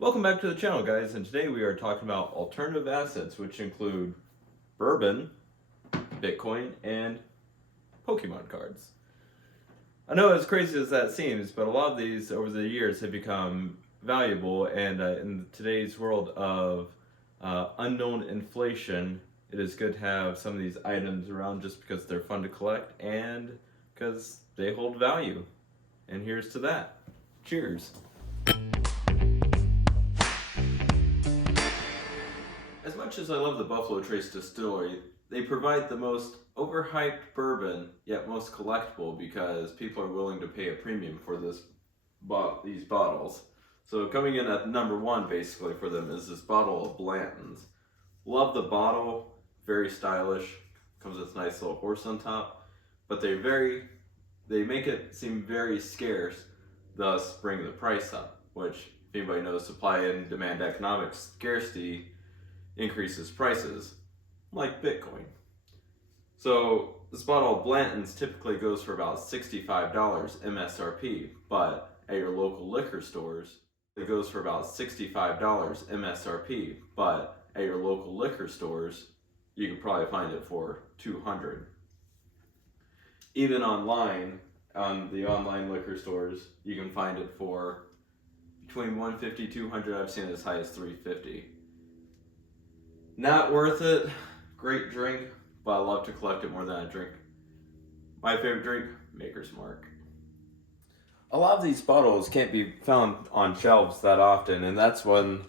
Welcome back to the channel, guys, and today we are talking about alternative assets, which include bourbon, Bitcoin, and Pokemon cards. I know as crazy as that seems, but a lot of these over the years have become valuable, and in today's world of unknown inflation, it is good to have some of these items around just because they're fun to collect and because they hold value. And here's to that. Cheers. As much as I love the Buffalo Trace Distillery, they provide the most overhyped bourbon, yet most collectible because people are willing to pay a premium for these bottles. So coming in at number one basically for them is this bottle of Blanton's. Love the bottle, very stylish, comes with a nice little horse on top, but they make it seem very scarce, thus bringing the price up, which if anybody knows supply and demand economics, scarcity increases prices, like Bitcoin. So this bottle of Blanton's typically goes for about $65 MSRP, but at your local liquor stores, it goes for about $65 MSRP, but at your local liquor stores, you can probably find it for $200. Even online, on the online liquor stores, you can find it for between $150, $200. I've seen it as high as $350. Not worth it. Great drink, but I love to collect it more than I drink. My favorite drink, Maker's Mark. A lot of these bottles can't be found on shelves that often, and that's when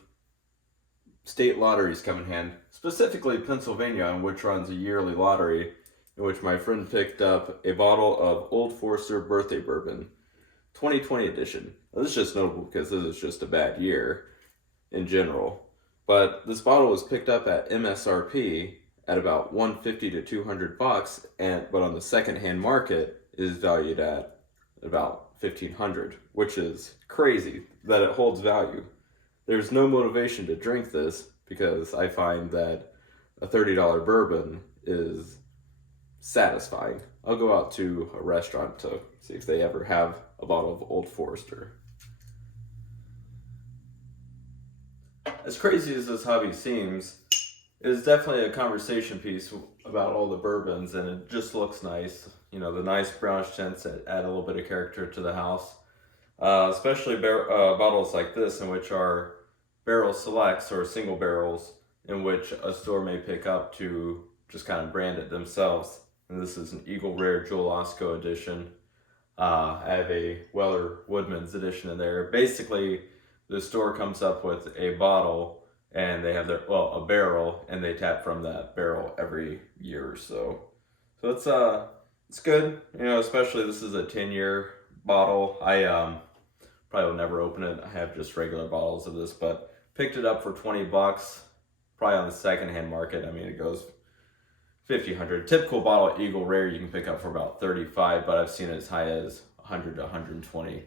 state lotteries come in hand. Specifically Pennsylvania, in which runs a yearly lottery, in which my friend picked up a bottle of Old Forester Birthday Bourbon, 2020 edition. Now, this is just notable because this is just a bad year in general. But this bottle was picked up at MSRP at about $150 to $200, but on the secondhand market is valued at about $1,500, which is crazy that it holds value. There's no motivation to drink this because I find that a $30 bourbon is satisfying. I'll go out to a restaurant to see if they ever have a bottle of Old Forester. As crazy as this hobby seems, it is definitely a conversation piece about all the bourbons, and it just looks nice. You know, the nice brownish tints that add a little bit of character to the house. Especially bottles like this, in which are barrel selects or single barrels, in which a store may pick up to just kind of brand it themselves. And this is an Eagle Rare Joel Osco edition. I have a Weller Woodman's edition in there. Basically, the store comes up with a bottle and they have a barrel, and they tap from that barrel every year or so. So it's good, you know, especially this is a 10-year bottle. I probably will never open it. I have just regular bottles of this, but picked it up for $20, probably on the secondhand market. I mean, it goes $50, $100. Typical bottle Eagle Rare you can pick up for about $35, but I've seen it as high as $100 to $120.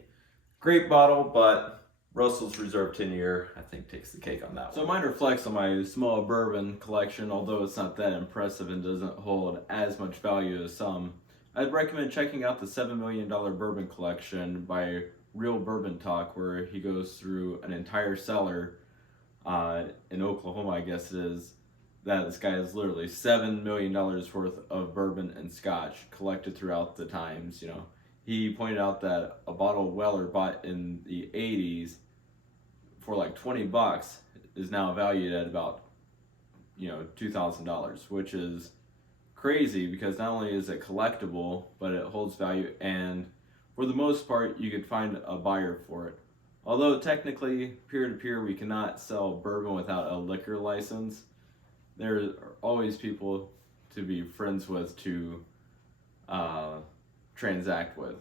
Great bottle, but Russell's Reserve 10-year, I think, takes the cake on that one. So minor flex on my small bourbon collection, although it's not that impressive and doesn't hold as much value as some. I'd recommend checking out the $7 million bourbon collection by Real Bourbon Talk, where he goes through an entire cellar in Oklahoma, I guess it is, that this guy has literally $7 million worth of bourbon and scotch collected throughout the times, you know. He pointed out that a bottle of Weller bought in the 80s for like $20 is now valued at about, you know, $2,000, which is crazy because not only is it collectible, but it holds value, and for the most part, you could find a buyer for it. Although technically, peer-to-peer, we cannot sell bourbon without a liquor license, there are always people to be friends with to transact with.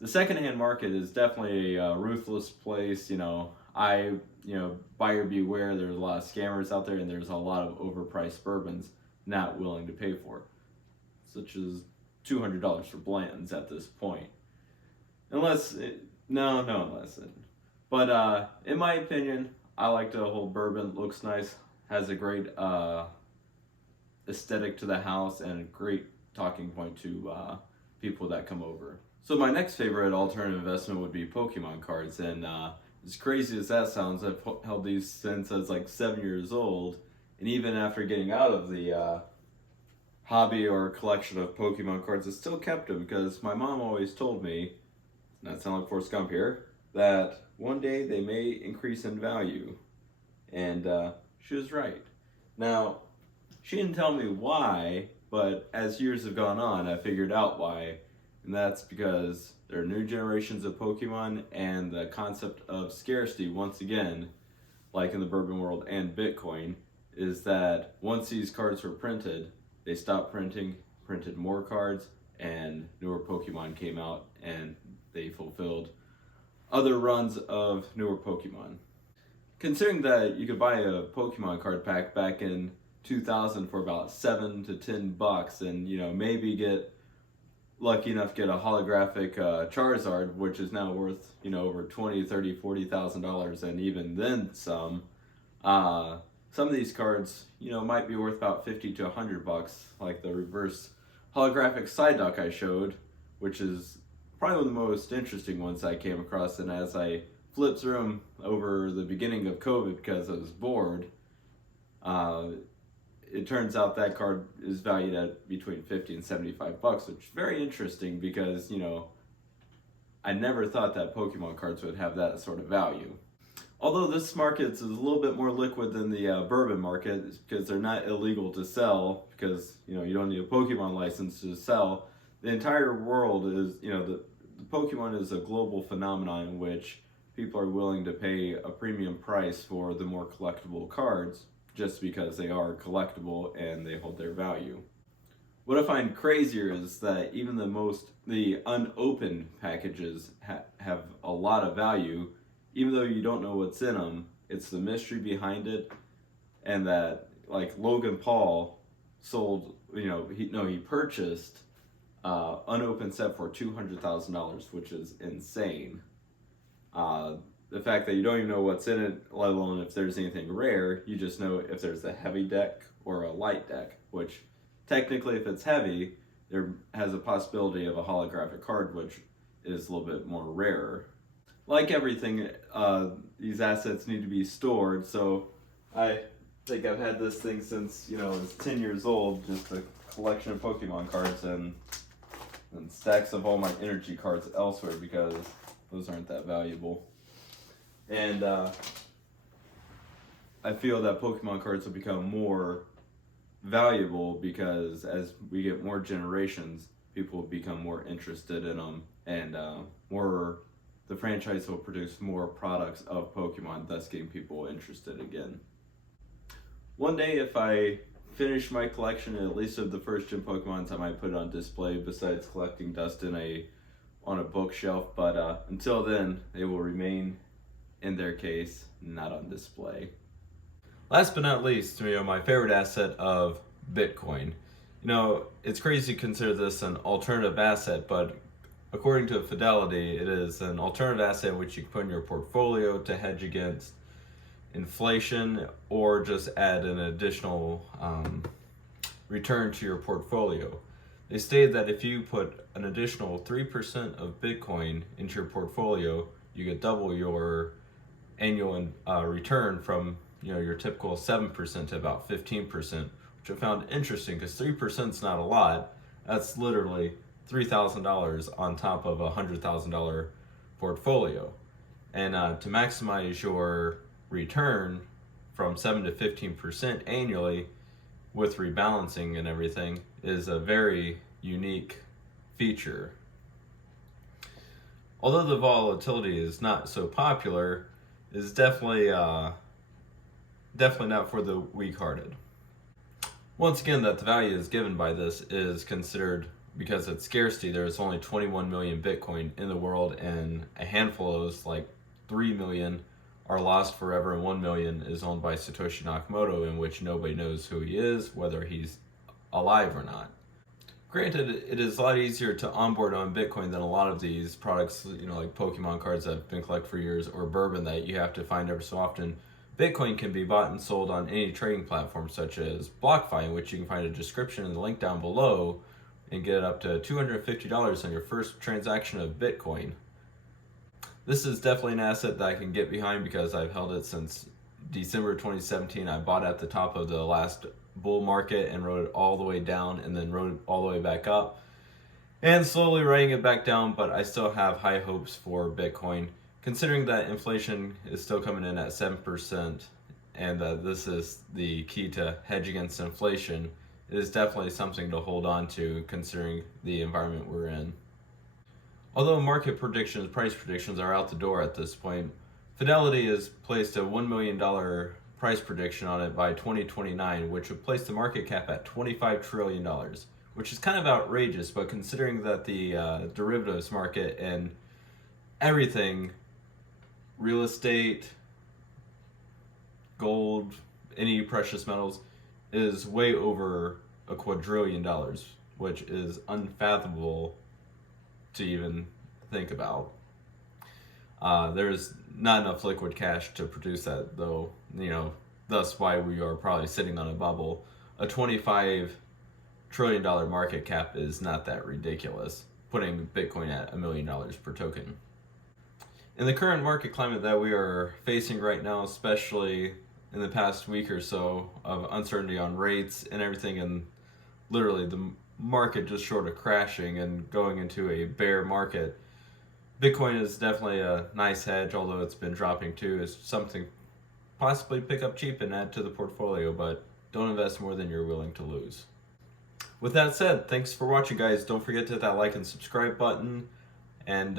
The secondhand market is definitely a ruthless place. You know, buyer beware. There's a lot of scammers out there, and there's a lot of overpriced bourbons not willing to pay for, such as $200 for Blanton's at this point. Unless, but in my opinion, I like to hold bourbon. Looks nice, has a great aesthetic to the house, and a great talking point to people that come over. So my next favorite alternative investment would be Pokemon cards, and as crazy as that sounds, I've held these since I was like 7 years old, and even after getting out of the hobby or collection of Pokemon cards, I still kept them because my mom always told me, not sound like Forrest Gump here, that one day they may increase in value, and she was right. Now, she didn't tell me why, but as years have gone on, I figured out why, and that's because there are new generations of Pokemon, and the concept of scarcity, once again, like in the Bourbon world and Bitcoin, is that once these cards were printed, they stopped printing, printed more cards, and newer Pokemon came out, and they fulfilled other runs of newer Pokemon. Considering that you could buy a Pokemon card pack back in 2000 for about $7 to $10, and maybe get lucky enough to get a holographic Charizard, which is now worth over $20, $30, $40,000, and even then some. Some of these cards might be worth about $50 to $100, like the reverse holographic Psyduck I showed, which is probably one of the most interesting ones I came across. And as I flipped through them over the beginning of COVID because I was bored, it turns out that card is valued at between $50 and $75, which is very interesting because, I never thought that Pokemon cards would have that sort of value. Although this market is a little bit more liquid than the bourbon market because they're not illegal to sell, because, you don't need a Pokemon license to sell. The entire world is, the Pokemon is a global phenomenon in which people are willing to pay a premium price for the more collectible cards, just because they are collectible and they hold their value. What I find crazier is that even the unopened packages have a lot of value, even though you don't know what's in them. It's the mystery behind it, and that, like, Logan Paul sold, he purchased unopened set for $200,000, which is insane. The fact that you don't even know what's in it, let alone if there's anything rare, you just know if there's a heavy deck or a light deck, which technically if it's heavy, there has a possibility of a holographic card, which is a little bit more rarer. Like everything, these assets need to be stored, so I think I've had this thing since, I was 10 years old, just a collection of Pokemon cards and stacks of all my energy cards elsewhere because those aren't that valuable. And I feel that Pokemon cards will become more valuable because as we get more generations, people will become more interested in them, and the franchise will produce more products of Pokemon, thus getting people interested again. One day, if I finish my collection, at least of the first gen Pokemons, I might put it on display besides collecting dust on a bookshelf, but until then, they will remain in their case, not on display. Last but not least, my favorite asset of Bitcoin. It's crazy to consider this an alternative asset, but according to Fidelity, it is an alternative asset which you can put in your portfolio to hedge against inflation or just add an additional return to your portfolio. They stated that if you put an additional 3% of Bitcoin into your portfolio, you get double your annual return from your typical 7% to about 15%, which I found interesting because 3% is not a lot. That's literally $3,000 on top of a $100,000 portfolio. And to maximize your return from 7 to 15% annually with rebalancing and everything is a very unique feature. Although the volatility is not so popular, it's definitely not for the weak-hearted. Once again, that the value is given by this is considered because it's scarcity. There's only 21 million Bitcoin in the world, and a handful of those, like 3 million, are lost forever, and 1 million is owned by Satoshi Nakamoto, in which nobody knows who he is, whether he's alive or not. Granted, it is a lot easier to onboard on Bitcoin than a lot of these products, like Pokemon cards that have been collected for years, or Bourbon that you have to find every so often. Bitcoin can be bought and sold on any trading platform such as BlockFi, in which you can find a description in the link down below and get up to $250 on your first transaction of Bitcoin. This is definitely an asset that I can get behind because I've held it since December 2017. I bought at the top of the last bull market and rode it all the way down and then rode it all the way back up and slowly riding it back down, but I still have high hopes for Bitcoin considering that inflation is still coming in at 7% and that this is the key to hedge against inflation. It is definitely something to hold on to considering the environment we're in. Although market predictions, price predictions are out the door at this point, Fidelity has placed a $1 million price prediction on it by 2029, which would place the market cap at $25 trillion, which is kind of outrageous, but considering that the derivatives market and everything, real estate, gold, any precious metals, is way over $2 quadrillion, which is unfathomable to even think about. There's not enough liquid cash to produce that, though, thus why we are probably sitting on a bubble. A $25 trillion market cap is not that ridiculous, putting Bitcoin at $1 million per token. In the current market climate that we are facing right now, especially in the past week or so of uncertainty on rates and everything, and literally the market just short of crashing and going into a bear market, Bitcoin is definitely a nice hedge, although it's been dropping too. It's something possibly pick up cheap and add to the portfolio, but don't invest more than you're willing to lose. With that said, thanks for watching, guys. Don't forget to hit that like and subscribe button, and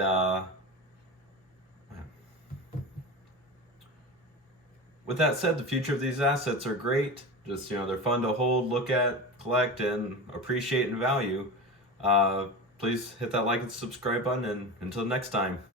with that said, the future of these assets are great. Just, they're fun to hold, look at, collect, and appreciate and value. Please hit that like and subscribe button, and until next time.